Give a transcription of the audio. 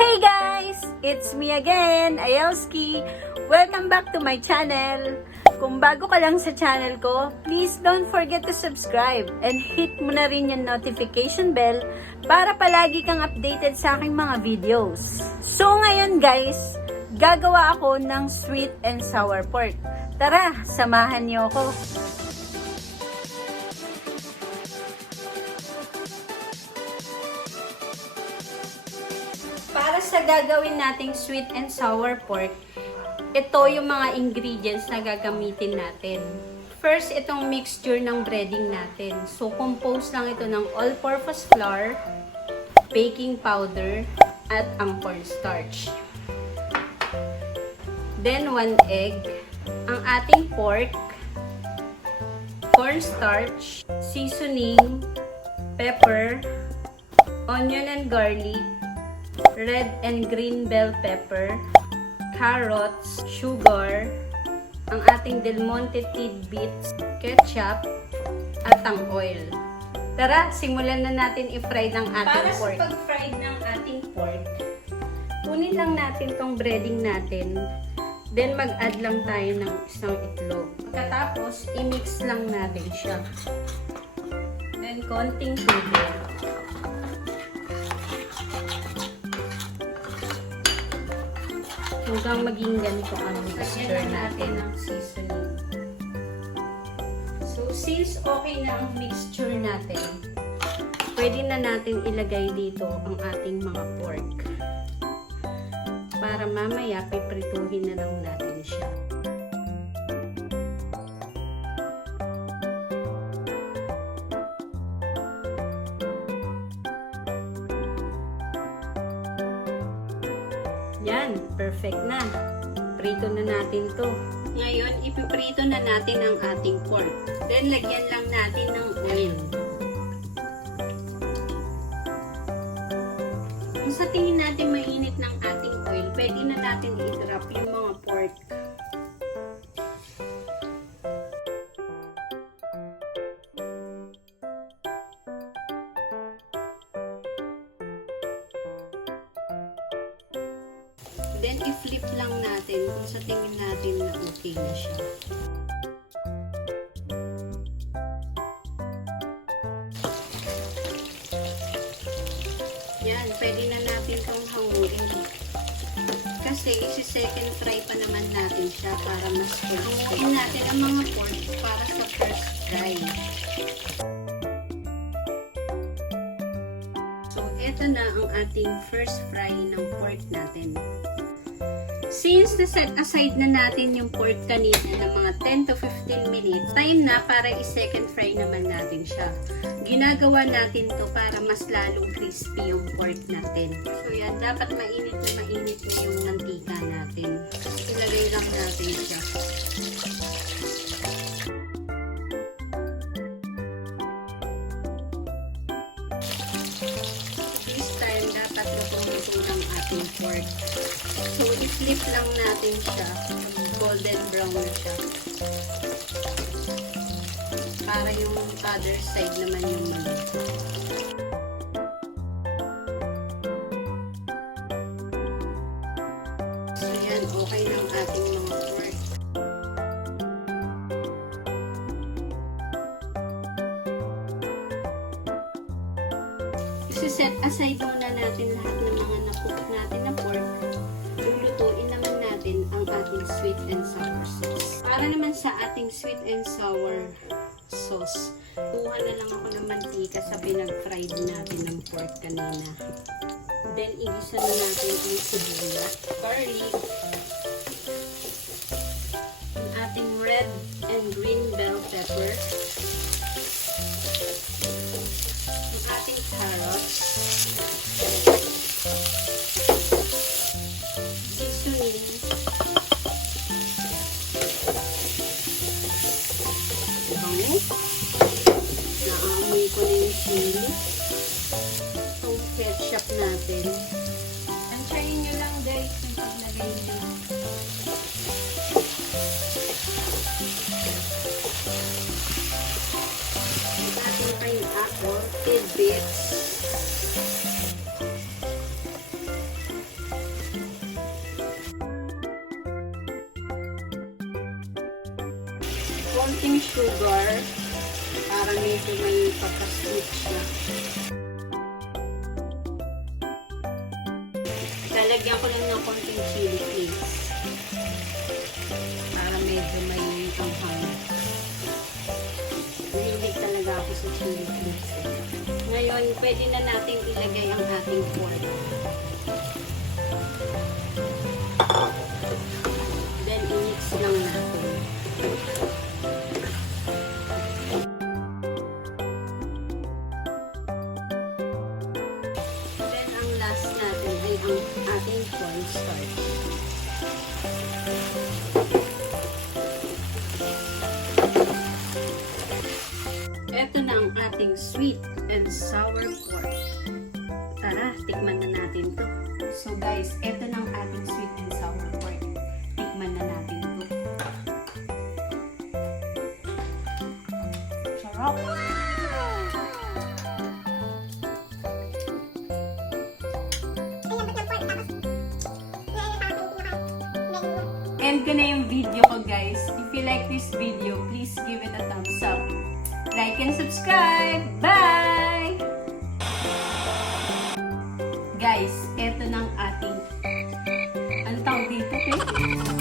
Hey guys! It's me again, Aelskie. Welcome back to my channel. Kung bago ka lang sa channel ko, please don't forget to subscribe and hit mo na rin yung notification bell para palagi kang updated sa aking mga videos. So ngayon guys, gagawa ako ng sweet and sour pork. Tara, samahan niyo ako. Para sa gagawin nating sweet and sour pork, ito yung mga ingredients na gagamitin natin. First, itong mixture ng breading natin. So, composed lang ito ng all-purpose flour, baking powder, at ang cornstarch. Then, 1 egg, ang ating pork, cornstarch, seasoning, pepper, onion and garlic, red and green bell pepper, carrots, sugar, ang ating Del Monte tidbits, ketchup, at ang oil. Tara, simulan na natin i-fry ng ating pork. Para sa pag-fry ng ating pork, kunin lang natin tong breading natin, then mag-add lang tayo ng isang itlog. Pagkatapos, i-mix lang natin siya. Then, konting tubig. Hanggang maging ganito ang mixture natin ng seasoning. So, since okay na ang mixture natin, pwede na natin ilagay dito ang ating mga pork. Para mamaya, piprituhin na lang natin siya. Yan, perfect na. Prito na natin to. Ngayon, ipiprito na natin ang ating pork. Then, lagyan lang natin ng oil. Kung sa tingin natin mainit ng ating oil, pwede na natin i-drop yung mga pork. Then, i-flip lang natin kung sa tingin natin na okay na siya. Yan, pwede na natin itong hanguin. Kasi, isi-second fry pa naman natin siya para mas hanguin natin ang mga pork para sa first fry. So, eto na ang ating first fry ng pork natin. Since na-set aside na natin yung pork kanina ng mga 10 to 15 minutes, time na para i-second fry naman natin siya. Ginagawa natin to para mas lalong crispy yung pork natin. So yan, dapat mainit na yung mantika natin. Ilagay lang natin siya. This time, dapat luto ng ating pork. So, i-flip lang natin siya. Golden brown na siya. Para yung other side naman yung maluto. So, yan. Okay ng ating mga pork. Isi-set aside muna natin lahat ng mga na-cook natin na pork. Lulutuin naman natin ang ating sweet and sour sauce. Para naman sa ating sweet and sour sauce, kuha na lang ako ng mantika sa pinag-fried natin ng pork kanina. Then, igisa na natin ang sibuyas, garlic, ang ating red and green bell pepper, ang ating carrots, seasoning, bango, naamoy ko na yung chili, itong ketchup natin. Tansyahin nyo lang guys yung paglagay nyo. Ang ating pineapple, tidbits, konting sugar para medyo may pagka-sweet siya. Lalagyan ko lang ng konting chili flakes para medyo may anghang. Mahilig talaga ako sa chili flakes. Ngayon, pwede na natin ilagay ang ating pork. Then, i-mix lang natin. Then, ang last natin ay ang ating cornstarch. Ito na ang ating sweet and sour pork. Tara, tikman na natin to. So guys, ito na ang ating sweet and sour pork. Tikman na natin to. Sarap! End ko na yung video ko guys. If you like this video, please give it a thumbs up. Like and subscribe! Bye! Guys, eto ng ating... Ano tawag dito, okay?